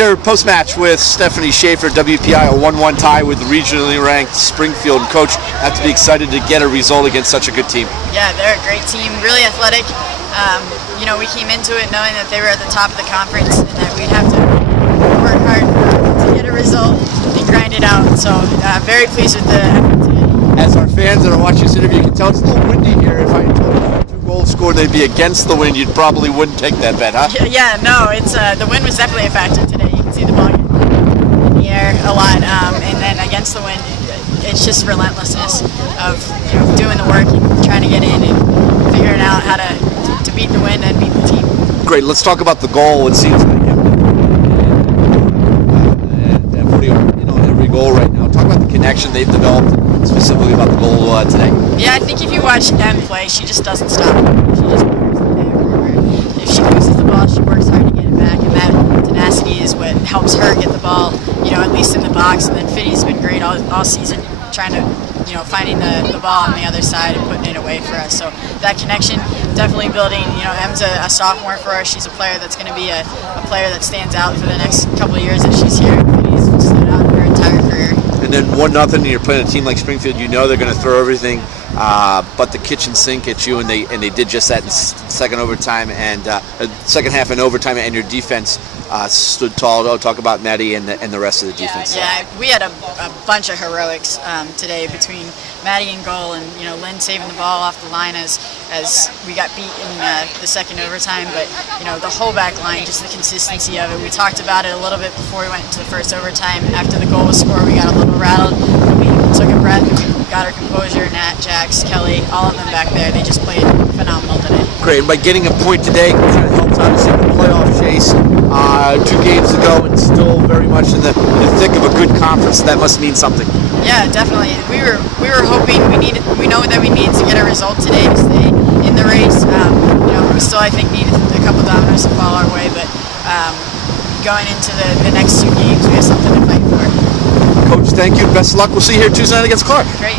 Here, post-match with Stephanie Schafer, WPI, a 1-1 tie with the regionally ranked Springfield. Coach, have to be excited to get a result against such a good team. Yeah, they're a great team, really athletic. We came into it knowing that they were at the top of the conference and that we'd have to work hard to get a result and grind it out. So very pleased with the effort today. As our fans that are watching this interview, you can tell it's a little windy here. If I told you 2 goals scored, they'd be against the wind, you probably wouldn't take that bet, huh? Yeah, no, it's the wind was definitely a factor today. You can see the ball in the air a lot, and then against the wind, it's just relentlessness of doing the work and trying to get in and figuring out how to beat the wind and beat the team. Great. Let's talk about the goal. It seems like every goal right now. Talk about the connection they've developed, specifically about the goal today. Yeah, I think if you watch Em play, she just doesn't stop. She just works the day everywhere. If she loses the ball, she works hard to get it back, and that tenacity is what helps her get the ball, at least in the box. And then Fiddy's been great all season, trying to, finding the ball on the other side and putting it away for us. So that connection, definitely building. Em's a sophomore for us. She's a player that's going to be a player that stands out for the next couple of years that she's here. Fiddy's stood out her entire career. And then 1-0, and you're playing a team like Springfield. They're going to throw everything but the kitchen sink at you, and they did just that in second half and overtime, and your defense stood tall. Talk about Maddie and the rest of the defense. Yeah, we had a bunch of heroics today between Maddie and goal, and Lynn saving the ball off the line as we got beat in the second overtime. But the whole back line, just the consistency of it. We talked about it a little bit before we went into the first overtime. After the goal was scored, we got a little rattled. We took a breath, got our composure. Nat, Jax, Kelly, all of them back there. They just played phenomenal today. Great. And by getting a point today, kind of helps obviously the playoff chase. 2 games to go, and still very much in the thick of a good conference. That must mean something. Yeah, definitely. We were hoping we know that we need to get a result today to stay in the race. We still, I think, need a couple dominoes to fall our way, but going into the next 2 games, we have something to fight for. Coach, thank you. Best of luck. We'll see you here Tuesday night against Clark. Great.